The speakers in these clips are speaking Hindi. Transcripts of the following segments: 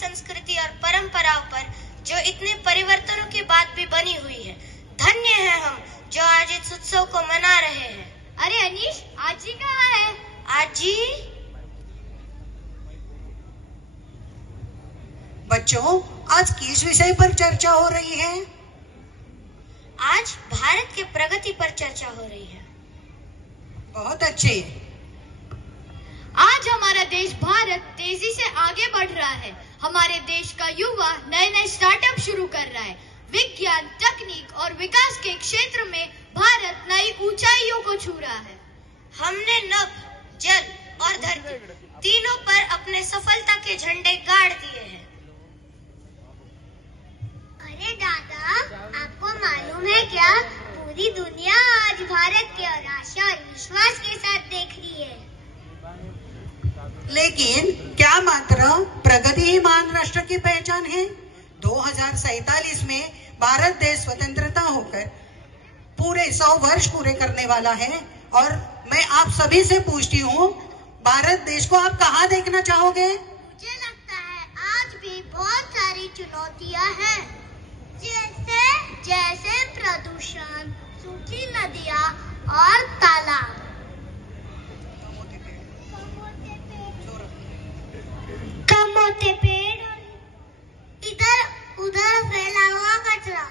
संस्कृति और परंपराओं पर जो इतने परिवर्तनों के बाद भी बनी हुई है। धन्य है हम जो आज इस उत्सव को मना रहे हैं। अरे अनीश, आज जी कहाँ है? आज जी बच्चों, आज किस विषय पर चर्चा हो रही है? आज भारत के प्रगति पर चर्चा हो रही है। बहुत अच्छे। आज हमारा देश भारत तेजी से आगे बढ़ रहा है। हमारे देश का युवा नए नए स्टार्टअप शुरू कर रहा है। विज्ञान, तकनीक और विकास के क्षेत्र में भारत नई ऊंचाइयों को छू रहा है। हमने नभ, जल और धरती तीनों पर अपने सफलता के झंडे गाड़ दिए हैं। अरे दादा, आपको मालूम है क्या, पूरी दुनिया आज भारत के और आशा और विश्वास के साथ देख रही है। लेकिन क्या मात्र प्रगति ही महान राष्ट्र की पहचान है? 2047 में भारत देश स्वतंत्रता होकर पूरे 100 वर्ष पूरे करने वाला है और मैं आप सभी से पूछती हूँ, भारत देश को आप कहाँ देखना चाहोगे? मुझे लगता है आज भी बहुत सारी चुनौतियाँ हैं, जैसे प्रदूषण, सूखी नदियाँ और तालाब, कम होते पेड़, इधर उधर फैला हुआ कचरा।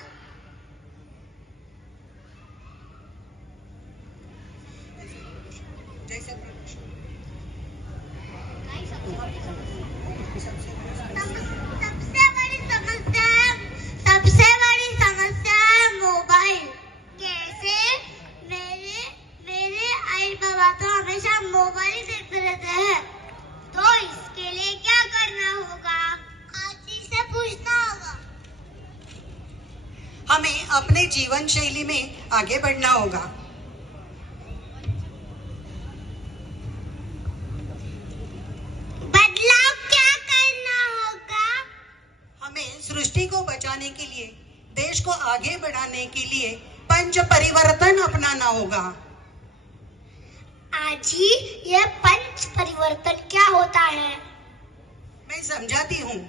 सबसे बड़ी समस्या है मोबाइल। कैसे? मेरे आई बाबा तो हमेशा मोबाइल देखते रहते हैं, तो इसके लिए क्या करना होगा? आज ही से पूछना होगा। हमें अपने जीवन शैली में आगे बढ़ना होगा। बदलाव क्या करना होगा? हमें सृष्टि को बचाने के लिए, देश को आगे बढ़ाने के लिए पंच परिवर्तन अपनाना होगा। आज ही यह पंच परिवर्तन क्या होता है? मैं समझाती हूँ।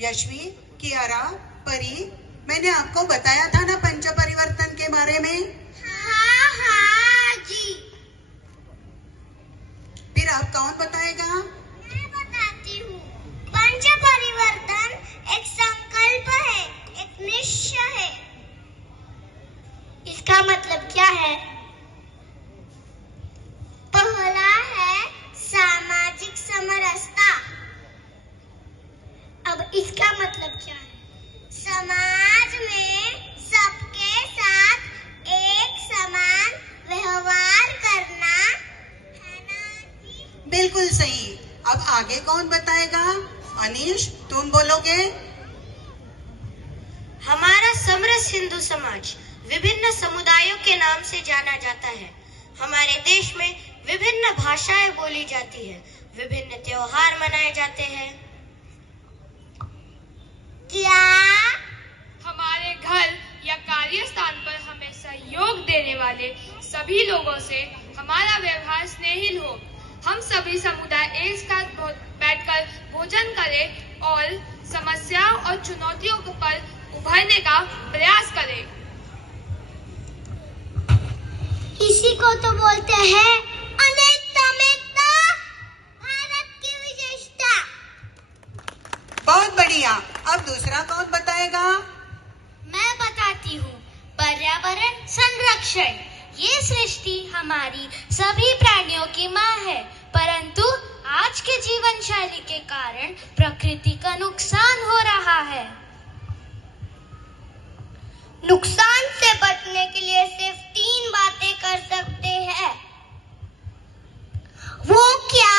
यशवी, कियारा, परी, मैंने आपको बताया था ना पंच परिवर्तन के बारे में? हाँ जी। फिर आप कौन बताएगा? मैं बताती हूँ। पंच परिवर्तन एक संकल्प है, एक निश्चय है। इसका मतलब क्या है? पहला है सामाजिक समरसता। अब इसका मतलब क्या है? समाज में सबके साथ एक समान व्यवहार करना है ना? बिल्कुल सही। अब आगे कौन बताएगा? अनीश, तुम बोलोगे? हमारा समरस हिंदू समाज विभिन्न समुदायों के नाम से जाना जाता है। हमारे देश में विभिन्न भाषाएं बोली जाती है, विभिन्न त्योहार मनाए जाते हैं। क्या? हमारे घर या कार्यस्थान पर हमें सहयोग देने वाले सभी लोगों से हमारा व्यवहार स्नेहिल हो। हम सभी समुदाय एक साथ बैठकर भोजन करें और समस्याओं और चुनौतियों पर उभरने का प्रयास करें। इसी को तो बोलते हैं अनेकता में एकता, भारत की विशेषता। बहुत बढ़िया। अब दूसरा कौन बताएगा? मैं बताती हूँ। पर्यावरण संरक्षण। ये सृष्टि हमारी सभी प्राणियों की माँ है, परंतु आज के जीवन शैली के कारण प्रकृति का नुकसान हो रहा है। नुकसान से बचने के लिए सिर्फ 3 बातें कर सकते हैं। वो क्या?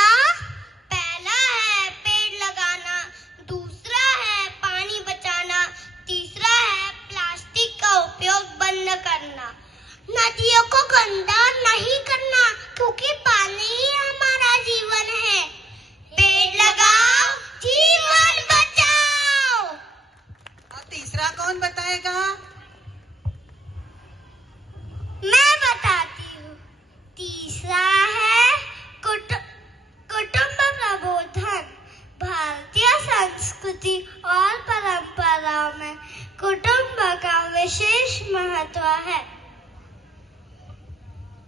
पहला है पेड़ लगाना, दूसरा है पानी बचाना, तीसरा है प्लास्टिक का उपयोग बंद करना। नदियों को गंदा नहीं करना, क्योंकि पानी ही हमारा जीवन है। पेड़ लगाओ, जीवन बचाओ। अब तीसरा कौन बताएगा? मैं बताती हूँ। तीसरा है कुटुंब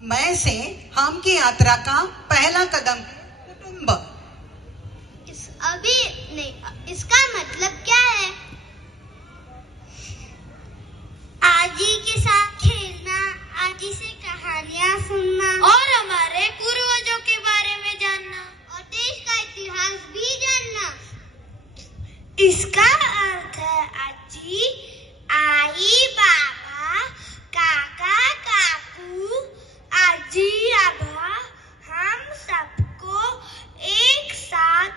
मैं से हम की यात्रा का पहला कदम कुटुंब। अभी नहीं, इसका मतलब क्या है? आजी के साथ खेलना, आजी से कहानियाँ सुनना और हमारे पूर्वजों के बारे में जानना और देश का इतिहास भी जानना। इसका अर्थ है आजी, आई, बाबा, काका, काकू, आजी, आभा, हम सबको एक साथ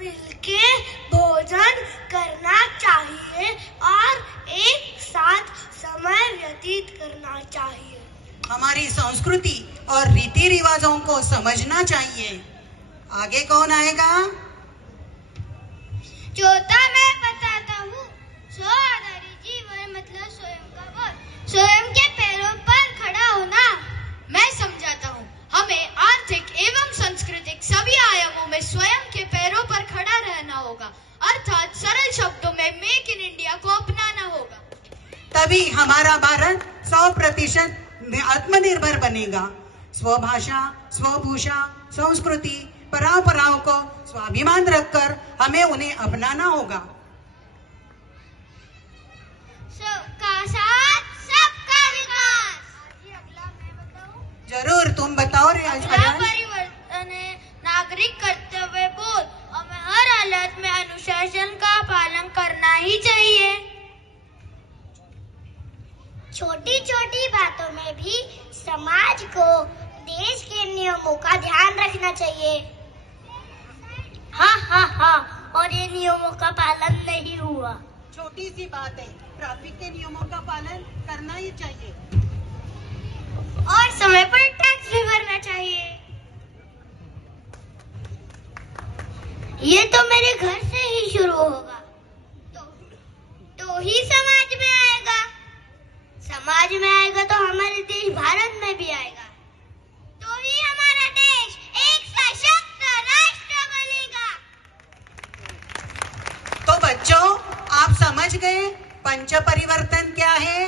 मिलके भोजन करना चाहिए और एक साथ समय व्यतीत करना चाहिए। हमारी संस्कृति और रीति रिवाजों को समझना चाहिए। आगे कौन आएगा? चौथा मैं बताता हूँ। स्व आधारित जीवन मतलब स्वयं का बोध, स्वयं के पैरों पर खड़ा होना। मैं समझाता हूँ। हमें आर्थिक एवं सांस्कृतिक सभी आयामों में स्वयं के पैरों पर खड़ा रहना होगा, अर्थात सरल शब्दों में मेक इन इंडिया को अपनाना होगा। तभी हमारा भारत 100% आत्मनिर्भर बनेगा। स्वभाषा, स्वभूषा, संस्कृति, परंपराओं को स्वाभिमान रखकर हमें उन्हें अपनाना होगा। सबका साथ सबका विकास। अगला मैं बताऊं? जरूर, तुम बताओ रे। अगला परिवर्तन है नागरिक कर्तव्य बोध। हमें हर हालत में अनुशासन का पालन करना ही चाहिए। छोटी छोटी बातों में भी समाज को देश के नियमों का ध्यान रखना चाहिए। हाँ, और ये नियमों का पालन नहीं हुआ। छोटी सी बात है, ट्रैफिक के नियमों का पालन करना ही चाहिए और समय पर टैक्स भी भरना चाहिए। ये तो मेरे घर से ही शुरू होगा, तो ही समाज में आएगा। समाज में आएगा तो हमारे देश भारत में भी आएगा, तो ही हमारा देश एक सशक्त राष्ट्र बनेगा। तो बच्चों, आप समझ गए पंच परिवर्तन क्या है?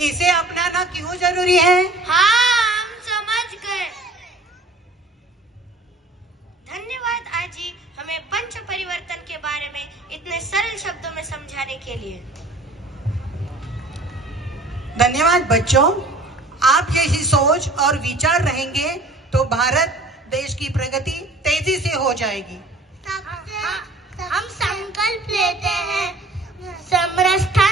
इसे अपनाना क्यों जरूरी है? हाँ, हम समझ गए। धन्यवाद आजी, हमें पंच परिवर्तन के बारे में इतने सरल शब्दों में समझाने के लिए। धन्यवाद बच्चों। आप जैसी सोच और विचार रहेंगे तो भारत देश की प्रगति तेजी से हो जाएगी। हम संकल्प लेते हैं समरसता